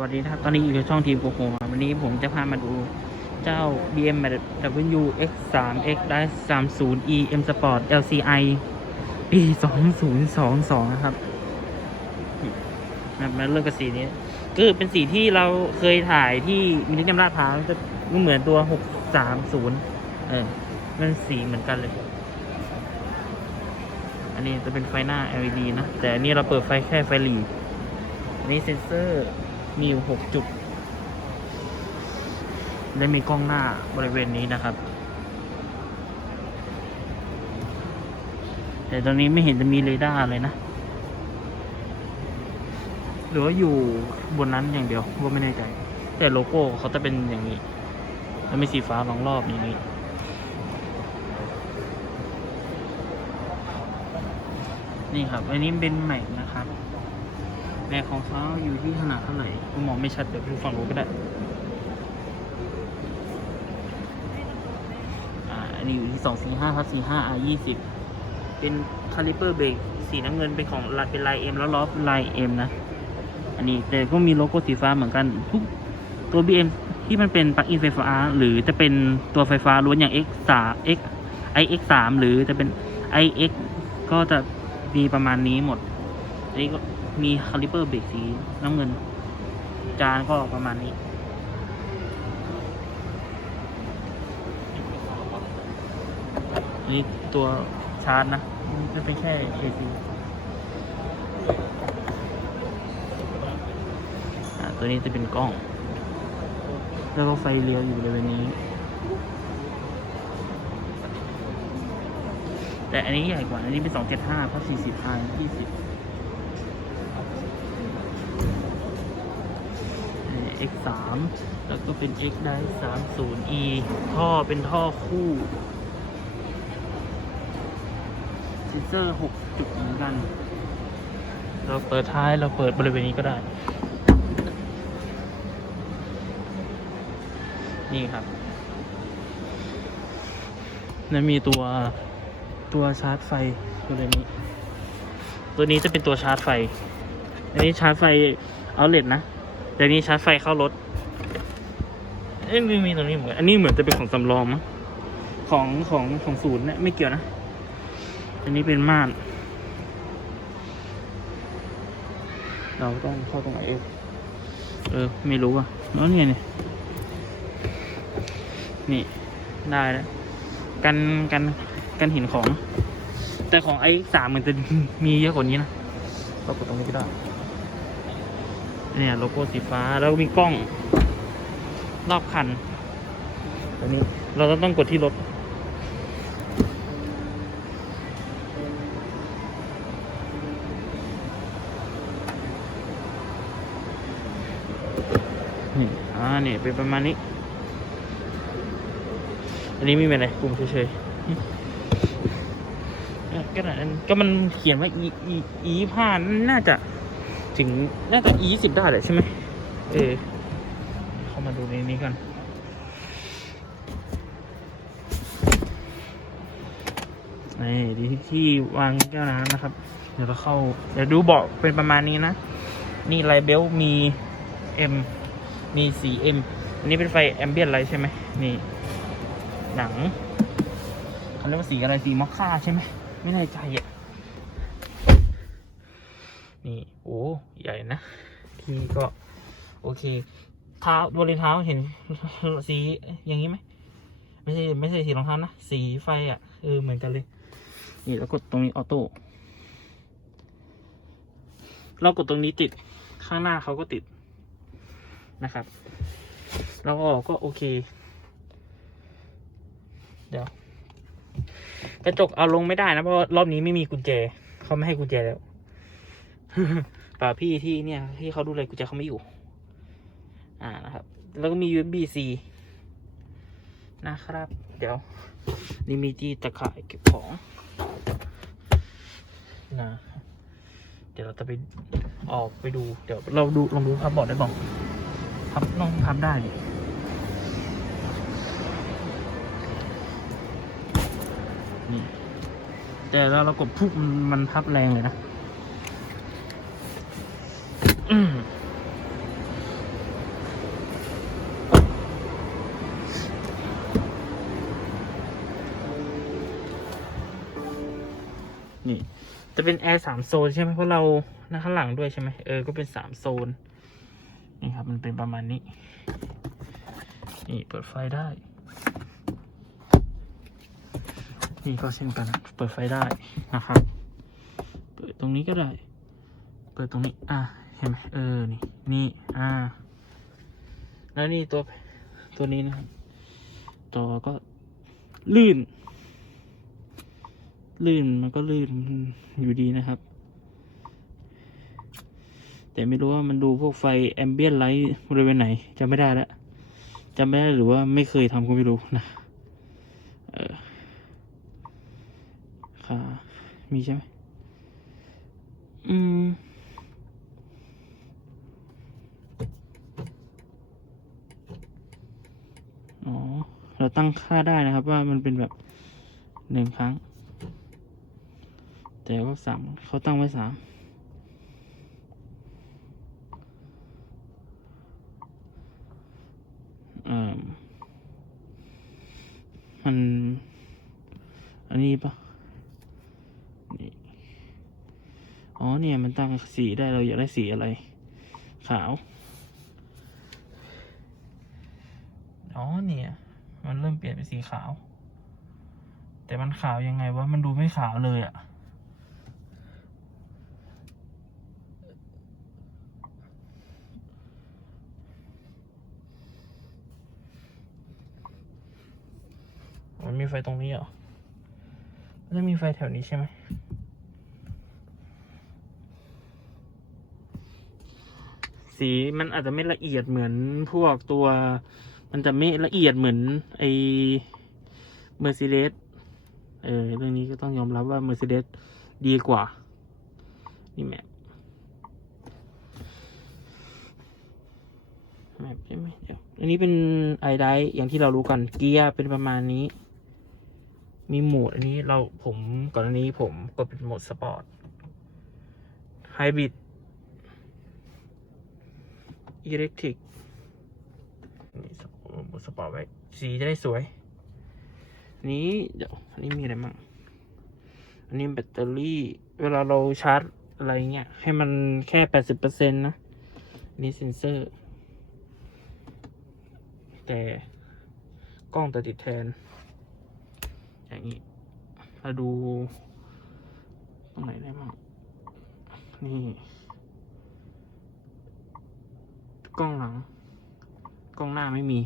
วัสดีครับ ตอนนี้อยู่ในช่องทีมโกโกวันนี้ผมจะพามาดูเจ้า BMW X3 X ได้30 E M Sport LCI ปี 2022 นะครับมามาเริ่มกับสีนี้คือเป็นสีที่เราเคยถ่ายที่มินิเกมลาดพร้าวจะเหมือนตัว 630 เออ มันสีเหมือนกันเลย อันนี้จะเป็นไฟหน้า LED นะ แต่อันนี้เราเปิดไฟแค่ไฟหลีนี้เซ็นเซอร์ มีอยู่หกจุด และมีกล้องหน้าบริเวณนี้นะครับ แต่ตอนนี้ไม่เห็นจะมีเรดาร์เลยนะหรือว่าอยู่บนนั้นอย่างเดียวว่าไม่แน่ใจ แต่โลโก้เขาจะเป็นอย่างนี้ แล้วมีสีฟ้ารองรอบอย่างนี้นี่ครับ อันนี้เป็นแม็กนะครับ แม็กของเขาอยู่ที่ขนาดเท่าไหร่ผมมองไม่ชัดเดี๋ยวดูฝั่งรู้นก็ได้อ่าอันนี้อยู่ที่สองสี่ห้าทับสี่ห้าอายี่สิบเป็นคาลิเปอร์เบรกสีน้ำเงินเป็นของลายเป็นลายเอ็มแล้วล้อเป็นลายเอ็มนะ อันนี้แต่ก็มีโลโก้สีฟ้าเหมือนกันทุกตัว BM ที่มันเป็นปลั๊กอินไฟฟ้า หรือจะเป็นตัวไฟฟ้าล้วนอย่าง X 3 X iX 3 หรือจะเป็น iX ก็จะมีประมาณนี้หมดอันนี้ก็ มีคาลิเปอร์เบรกสีน้ำเงิน จานก็ประมาณนี้ นี่ตัวชาร์จนะจะเป็นแค่ AC อ่าตัวนี้จะเป็นกล้อง แล้วก็ไฟเลี้ยวอยู่บริเวณนี้ แต่อันนี้ใหญ่กว่า อันนี้เป็น 275เพราะ40พัน20 X 3แล้วก็เป็น X ได้30 E ท่อเป็นท่อคู่ซนเซอร์ 6 จุดเหมือนกัน เราเปิดท้ายเราเปิดบริเวณนี้ก็ได้ นี่ครับแล้วมีตัวตัวชาร์จไฟบริเวณนี้ ตัวนี้จะเป็นตัวชาร์จไฟ อันนี้ชาร์จไฟเอาเลดนะ แต่นี้ชาร์จไฟเข้ารถเอ้ยมีมีตรงนี้เหมือนกันอันนี้เหมือนจะเป็นของสำรองมั้งของของของศูนย์เนี่ยไม่เกี่ยวนะ อันนี้เป็นม่าน เราต้องเข้าตรงไหนเออเออ ไม่รู้อะแล้วเนี่ยนี่นี่ ได้แล้ว กันกันกันเห็นของ แต่ของไอ้สามมันจะมีเยอะกว่านี้นะเรากดตรงนี้ก็ได้ เนี่ยโลโก้สีฟ้าแล้วมีกล้องรอบคันตัวนี้เราต้องกดที่รถนี่อ่าเนี่ยเป็นประมาณนี้ อันนี้ม่เป็นไรกลุ่มเฉยๆก็นั้นก็มันเขียนว่า e e e ผ้าน่าจะ ถึงน่าจะ e สิบได้เลยใช่ไหมเออเข้ามาดูในนี้กันนี่ที่ที่วางแก้วน้ำนะครับ เดี๋ยวเราเข้า เดี๋ยวดูเบาะเป็นประมาณนี้นะ นี่ไลเบลมี M มีสี M อันนี้เป็นไฟแอมเบียนไลท์ใช่ไหมนี่ หนังเขาเรียกว่าสีอะไรสีมอคค่าใช่ไหมไม่แน่ใจอะ นี่โอ้ใหญ่ นะที่ก็โอเคเท้าบริเวณเท้าเห็นสีอย่างนี้ไหมไม่ใช่ไม่ใช่สีรองเท้านะ สีไฟอะเออเหมือนกันเลย นี่แล้วกดตรงนี้ออโต้เรากดตรงนี้ติดข้างหน้าเขาก็ติดนะครับเราออกก็โอเค เดี๋ยวกระจกเอาลงไม่ได้นะ เพราะว่ารอบนี้ไม่มีกุญแจเขาไม่ให้กุญแจแล้ว ป่าพี่ที่เนี่ยที่เขาดูแลกุญแจเขาไม่อยู่ อ่านะครับ แล้วก็มี USB C นะครับ เดี๋ยวนี่มีที่ตะข่ายเก็บของนะเดี๋ยวเราจะไปออกไปดู เดี๋ยวเราดูลองดูพับบอร์ดได้บ้างพับลองพับได้ดินี่แต่เราเรากดปุ๊บมันมันพับแรงเลยนะ จะเป็นแอร์สามโซนใช่ไหมเพราะเราหน้าข้างหลังด้วยใช่ไหมเออก็เป็นสามโซนนี่ครับมันเป็นประมาณนี้ นี่เปิดไฟได้นี่ก็เช่นกันเปิดไฟได้นะครับ เปิดตรงนี้ก็ได้ เปิดตรงนี้ อะเห็นไหมเออนี่นี่อ่าแล้วนี่ตัวตัวนี้นะครับตัวก็ลื่น ลื่นมันก็ลื่นอยู่ดีนะครับ แต่ไม่รู้ว่ามันดูพวกไฟแอมเบียนไลท์บริเวณไหนจำไม่ได้แล้วจำไม่ได้หรือว่าไม่เคยทำก็ไม่รู้นะเออค่ะมีใช่ไหมอืมอ๋อ เราตั้งค่าได้นะครับว่ามันเป็นแบบหนึ่งครั้ง แต่ว่าสามเขาตั้งไว้สามอ่อมัน อันนี้ปะนี่อ๋อเนี่ยมันตั้งสีได้เราอยากได้สีอะไร ขาว อ๋อเนี่ย มันเริ่มเปลี่ยนเป็นสีขาว แต่มันขาวยังไงวะ มันดูไม่ขาวเลยอะ มีไฟตรงนี้เหรอแล้วมีไฟแถวนี้ใช่ไหมสีมันอาจจะไม่ละเอียดเหมือนพวกตัว มันจะไม่ละเอียดเหมือนไอเมอร์เซเดสเออเรื่องนี้ก็ต้องยอมรับว่าเมอร์เซเดสดีกว่า นี่แมปแมปใช่ไหมเดี๋ยวอันนี้เป็นไอไดอย่างที่เรารู้กันเกียร์เป็นประมาณนี้ มีโหมดอันนี้เราผมก่อนอันนี้ผมกดเป็นโหมดสปอร์ตไฮบริดอิเล็กทริกนี่สปอร์ตสปอร์ตไว้ สีจะได้สวย นี้เดี๋ยวอันนี้มีอะไรบ้างอันนี้แบตเตอรี่ เวลาเราชาร์จอะไรเงี้ย ให้มันแค่แปดสิบเปอร์เซ็นต์นะ นี่เซนเซอร์ แต่กล้องจะติดแทน อย่างนี้เราดู ตรงไหนได้บ้างนี่ กล้องหลัง กล้องหน้าไม่มี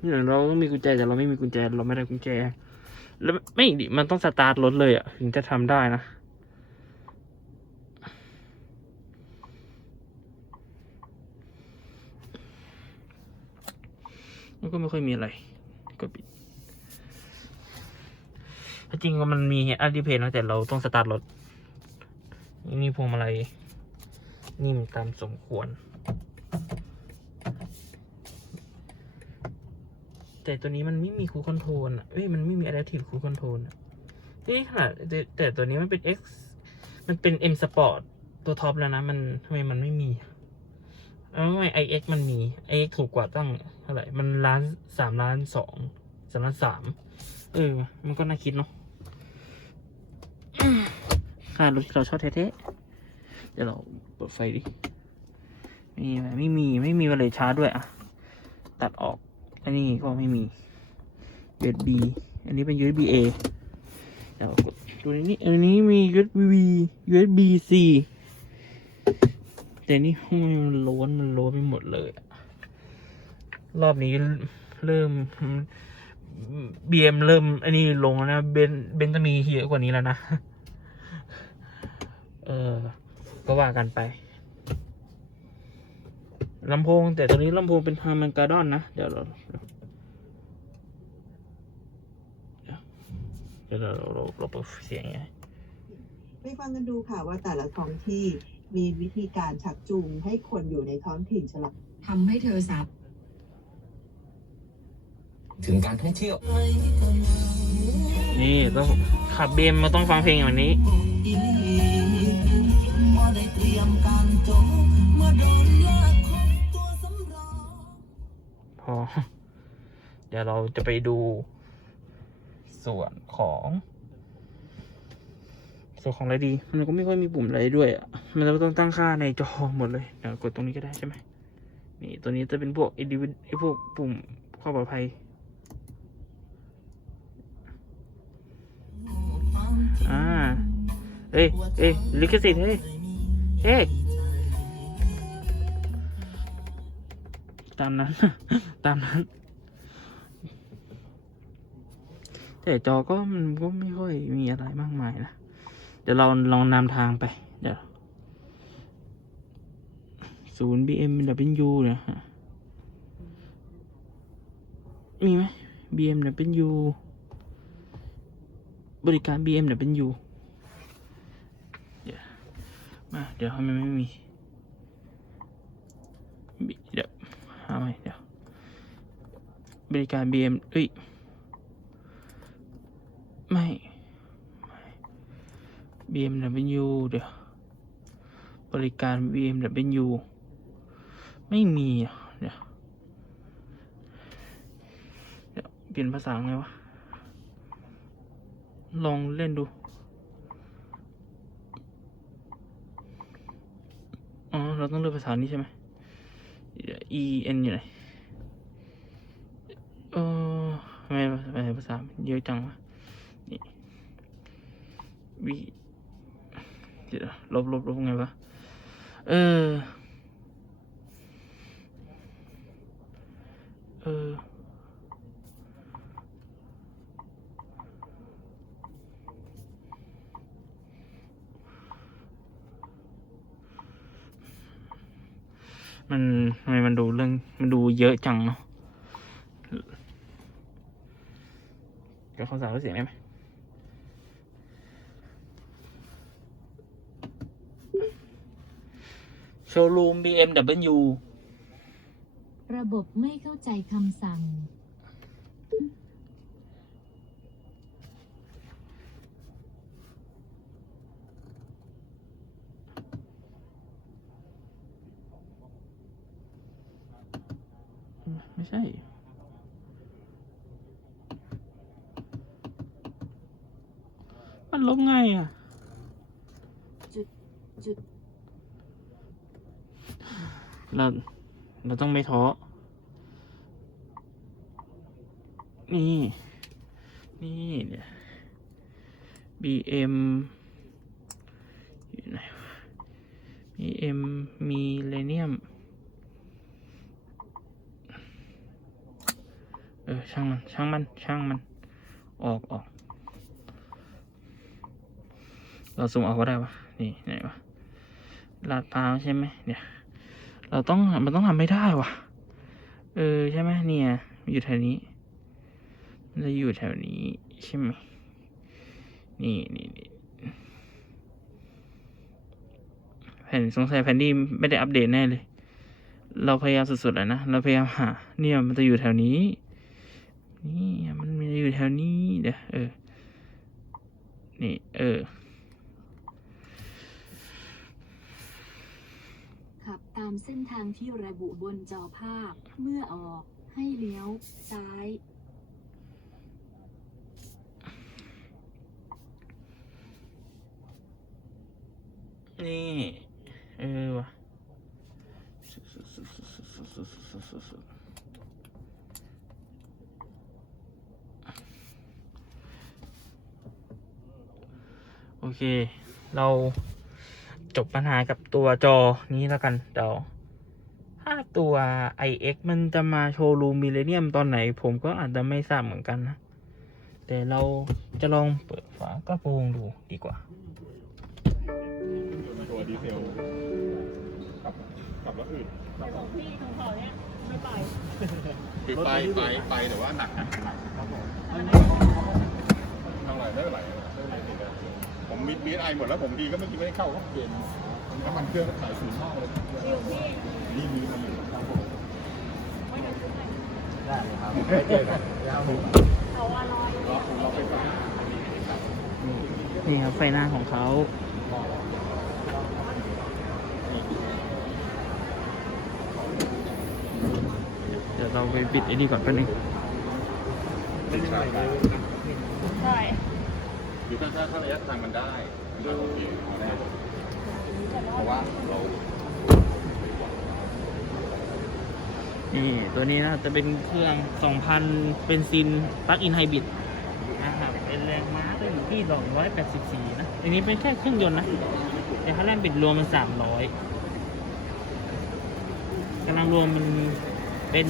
เดี๋ยเราต้องมีกุญแจแต่เราไม่มีกุญแจเราไม่ได้กุญแจ แล้วไม่ดิมันต้องสตาร์ทรถเลยอะถึงจะทำได้นะมันก็ไม่ค่อยมีอะไร ก็ปิด ถ้าจริงก็มันมีอัลติเพนนะแต่เราต้องสตาร์ทรถนี่พวงมาลัยนิ่มตามสมควร แต่ตัวนี้มันไม่มีคูลคอนโทรลอะเอ้ยมันไม่มี Adaptive Cruise Control อะนี่ขนาดแต่แต่ตัวนี้มันเป็น X มันเป็น M Sport ตัวท็อปแล้วนะ มันทำไมมันไม่มีเอ้าทำไม iX มันมี iX ถูกกว่าตั้งเท่าไหร่ มันล้านสามล้านสองสามล้านสามเออ มันก็น่าคิดเนาะ ค่ารถที่เราชอบแท้ๆเดี๋ยวเราเปิดไฟดินี่ไหมไม่มีไม่มีอะไรชาร์จด้วยอะ ตัดออกอันนี้ก็ไม่มี USB อันนี้เป็น USB A เดี๋ยวกดดูในนี้อันนี้มี USB USB C แต่นี่มันล้นมันล้นไปหมดเลยอะรอบนี้เริ่ม BM เริ่ม อันนี้ลงแล้วนะ เบนเบนจะมีเยอะกว่านี้แล้วนะ เออ ก็ว่ากันไปลำโพง แต่ตัวนี้ลำโพงเป็นฮาร์มันการ์ดอนนะ เดี๋ยวเราเดี๋ยวเราเราเราเปิดเสียงไงไปฟังกันดูค่ะว่าแต่ละท้องที่มีวิธีการชักจูงให้คนอยู่ในท้องถิ่นฉลองทำให้เธอสับถึงการท่องเที่ยว นี่ต้องขับเบมมาต้องฟังเพลงแบบนี้ พอเดี๋ยวเราจะไปดูส่วนของ ส่วนของอะไรดี มันก็ไม่ค่อยมีปุ่มอะไรด้วยอะ มันจะต้องตั้งค่าในจอหมดเลยเดี๋ยวกดตรงนี้ก็ได้ใช่ไหมนี่ตัวนี้จะเป็นพวกไอ้ดิไอพวกปุ่มความปลอดภัยอ่าเอ้ยเอ้ยลิขสิทธิ์เฮ้ยเฮ้ย ตามนั้น ตามนั้น แต่จอก็มันก็ไม่ค่อยมีอะไรมากมายนะ เดี๋ยวเราลองนำทางไป เดี๋ยวศูนย์ BMW เนี่ยมีไหม BMW บริการ BMW เดี๋ยวมา เดี๋ยวทำไมไม่มีเดี๋ยวาใหม่เดี๋ยวบริการ BM เอ้ยไม่ไม่ BMW เดี๋ยวบริการ BMW ไม่มีเดี๋ยวเดี๋ยวเปลี่ยนภาษาไงวะ ลองเล่นดู อ๋อ เราต้องเลือกภาษานี้ใช่ไหม E N อยู่ไหนเออทำไมทำไมภาษาเยอะจังวะนี่ V เดี๋ยวลบลบลบไงวะ เออ เออ มันทำไมมันดูเรื่องมันดูเยอะจังเนาะเดี๋ยวเขาสาวเสียงได้ไหมโชว์รูม BMW ระบบไม่เข้าใจคำสั่ง ช่ มันลบไงอะจุดจุดเรา เราต้องไม่ท้อ นี่ นี่เนี่ย BM อยู่ไหนวะ BM มีเลเนียม เออ ช่างมัน ช่างมัน ช่างมัน ออกออก เราซูมออกก็ได้วะ นี่ไหนวะ ลาดพร้าวใช่ไหมเนี่ย เราต้องมันต้องทำไม่ได้วะเออใช่ไหมเนี่ย อยู่แถวนี้มันจะอยู่แถวนี้ใช่ไหมนี่นี่นี่แผ่นสงสัยแผ่นนี้ไม่ได้อัปเดตแน่เลย เราพยายามสุดๆแล้วนะ เราพยายามหา เนี่ยมันจะอยู่แถวนี้ นี่มันมันจะอยู่แถวนี้เดี๋ยวเออ นี่เออ ขับตามเส้นทางที่ระบุบนจอภาพ เมื่อออกให้เลี้ยวซ้าย นี่ เออว่ะ โอเค เราจบปัญหากับตัวจอนี้แล้วกันเดี๋ยวถ้าตัว iX มันจะมาโชว์รูมมิเลเนียมตอนไหน ผมก็อาจจะไม่ทราบเหมือนกันนะ แต่เราจะลองเปิดฝากระโปรงดูดีกว่า ตัวดีเซลกับกับรถอื่นไม่ของพี่ของเขาเนี่ยไม่ปล่อยคือไปไปไปแต่ว่าหนักนะหนักทำไรไม่เป็นไรไม่เป็นไรติดอะผ มมีบีไอหมดแล้วผมดีก็ไม่คิดไม่ได้เข้าก็เปลี่ยนน้ำมันเครื่องก็ขายศูนย์นอกเลยดีของพี่นี่มีมันอยู่ครับผมไม่ทำซื้อใหม่ได้เลยครับไม่เจอกันยาวผมเขาว่าลอยเราเราไปฟังนี่ครับไฟหน้าของเขาเดี๋ยวเราไปปิดไอ้นี่ก่อนแป๊บนึงเป็นชาร์จได้ใช่คือถ้าถ้าถ้าระยะทางมันได้เพราะว่าเรานี่ตัวนี้นะจะเป็นเครื่อง 2,000 เป็นซินปลั๊กอินไฮบริดนะครับเป็นแรงม้าก็อยู่ที่ 284 นะ อันนี้เป็นแค่เครื่องยนต์นะ แต่ค่าแรงบิดรวมมัน 300กำลังรวมมันเป็น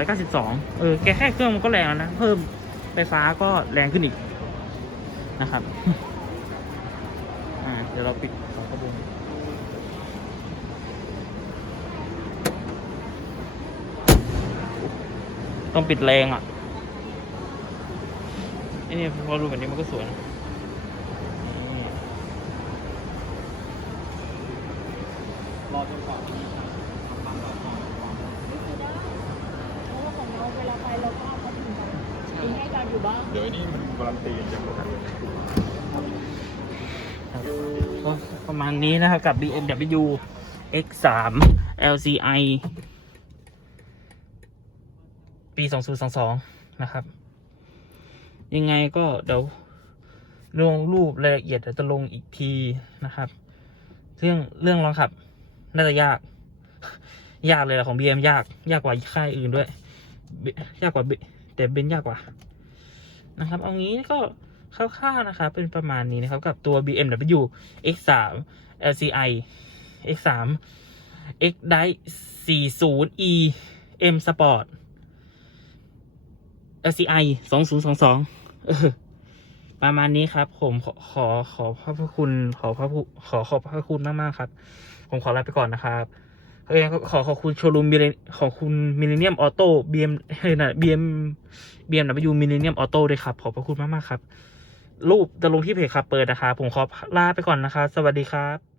292 เออแค่แค่เครื่องมันก็แรงแล้วนะ เพิ่มไฟฟ้าก็แรงขึ้นอีก นะครับอ่าเดี๋ยวเราปิดสองกระบวนต้องปิดแรงอะไอ้นี่พอดูแบบนี้มันก็สวยนะรอจนกว่าะว่าของเราเวลาไปเราก็เอาเขาถึงกันยิงให้การอยู่บ้าง เดี๋ยวนี่มันการันตีจากโรงงานครับก็ประมาณนี้นะครับกับ BMW X3 LCI ปี 2022 นะครับ ยังไงก็เดี๋ยวลงรูปรายละเอียดเดี๋ยวจะลงอีกทีนะครับ เรื่องเรื่องลองขับ น่าจะยาก ยากเลยแหละของ BM ยาก ยากกว่าค่ายอื่นด้วย ยากกว่าแต่เบนยากกว่า นะครับ เอางี้ก็คร่าวๆนะครับ เป็นประมาณนี้นะครับ กับตัว BMW X3 LCI X3 X Drive 40 E M Sport LCI 2022ประมาณนี้ครับ ผมขอขอขอพระพระคุณขอพระขอขอบพระคุณมาก ๆ ครับ ผมขอลาไปก่อนนะครับ เอ้ยขอขอบคุณโชลูมมิเลขอบคุณมิเลเนียมออโต้บีเอ็มเฮ้ยนะบีเอ็มบีเอ็มดับยูมิเลเนียมออโต้ด้วยครับ ขอบพระคุณมาก ๆ ครับ รูปจะลงที่เพจครับเปิดนะคะ ผมขอลาไปก่อนนะคะ สวัสดีครับ